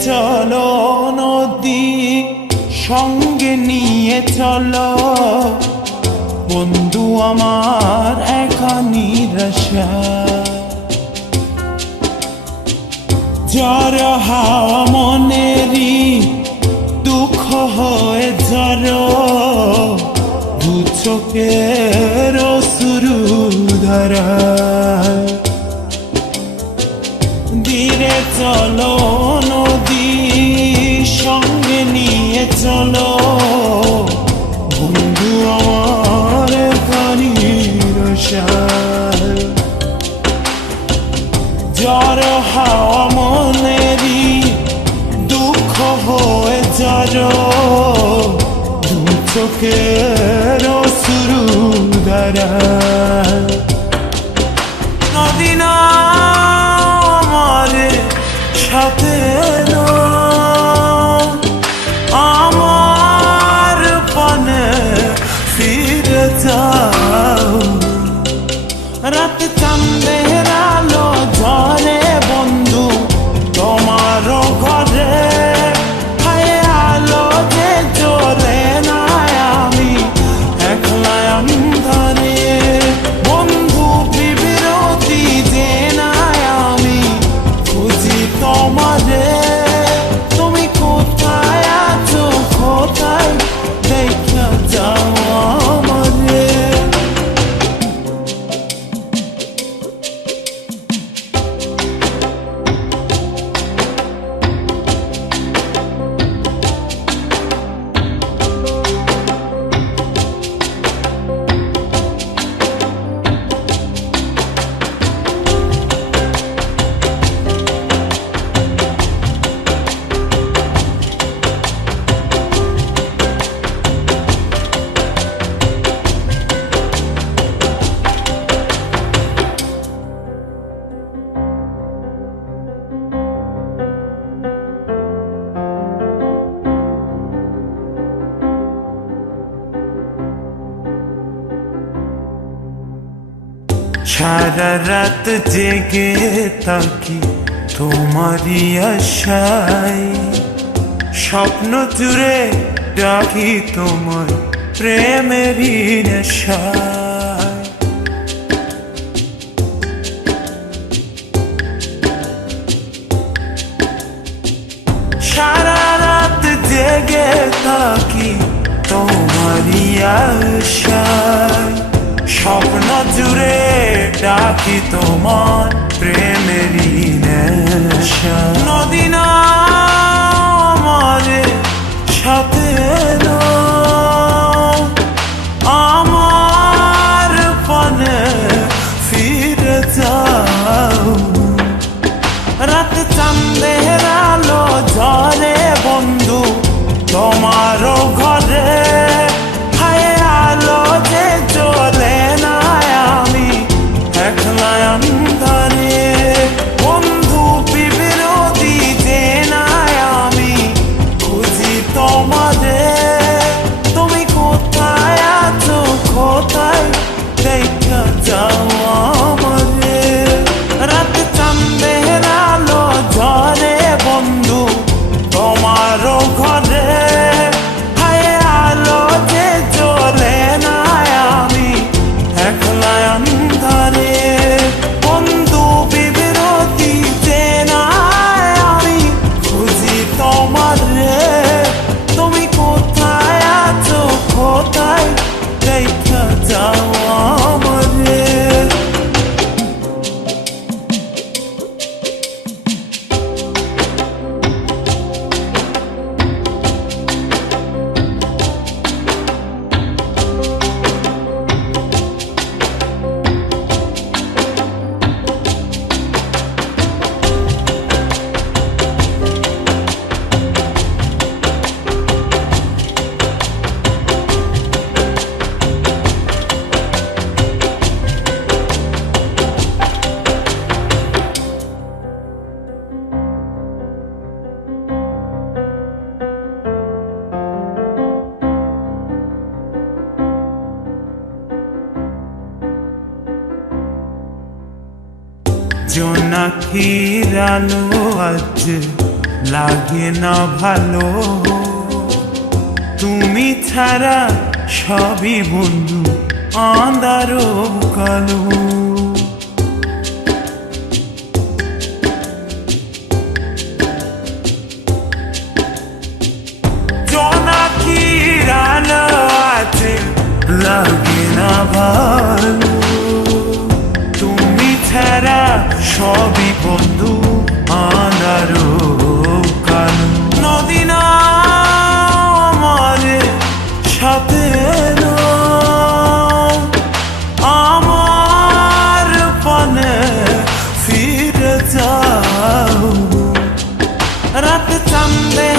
চলো নদী সঙ্গে নিয়ে চলো বন্ধু আমার একা নিরাশা ঝড় হাওয়া মনেরই দুঃখ হয়ে ঝড় দু চোখের অশ্রু ধারা ধীরে চলো নদী সঙ্গে নিয়ে চলো বন্ধু আমার কানিরসা ঝড় হাওয়া মনেরই দুঃখ হয়ে যারো দু চোখের অশ্রু ধারা নদী না সাথে আমার পানে ফিরে যাও রাত চাঁদের আলো ঝরে বন্ধু তোমার ঘরে হায় আলো যে জ্বলে না আমি একলা অন্ধকারে বন্ধু বিরতি যে না আমি খুঁজি তোমারে তুমি কোথায় আছো কোথায় দেখা যাও আমারে সারা রাত জেগে থাকি তোমারই আশায় স্বপ্ন জুড়ে ডাকি তোমার প্রেমেরই নেশায় সারা রাত জেগে থাকি তোমারই আশায় স্বপ্ন জুড়ে ডাকি তোমার প্রেমেরই নেশা নদী না আমার সাথে আমার পানে ফিরে যাও রাত চাঁদের আলো ঝরে বন্ধু তোমার ঘরে হায় আলো যে জ্বলে না আমি একলা অন্ধকারে বন্ধু বিরতি যে না আমি খুঁজি তোমারে তুমি কোথায় আছো কোথায় দেখা যাও আমারে রাত চাঁদের আলো ঝরে বন্ধু তোমার ঘরে হায় আলো যে জ্বলে না আমি একলা অন্ধকারে বন্ধু বিরতি যে না আমি খুঁজি তোমারে তুমি কোথায় আছো কোথায় দেখা যাও আমারে জোনাকির আলো আজ লাগে না ভালো, তুমি ছাড়া সবই বন্ধু আঁধারো কালো। জোনাকির আলো আছে লাগে না ভালো, তুমি ছাড়া সবই বন্ধু আঁধারো কালো। নদী না আমার সাথে আমার পানে ফিরে যাও, রাত চাঁদে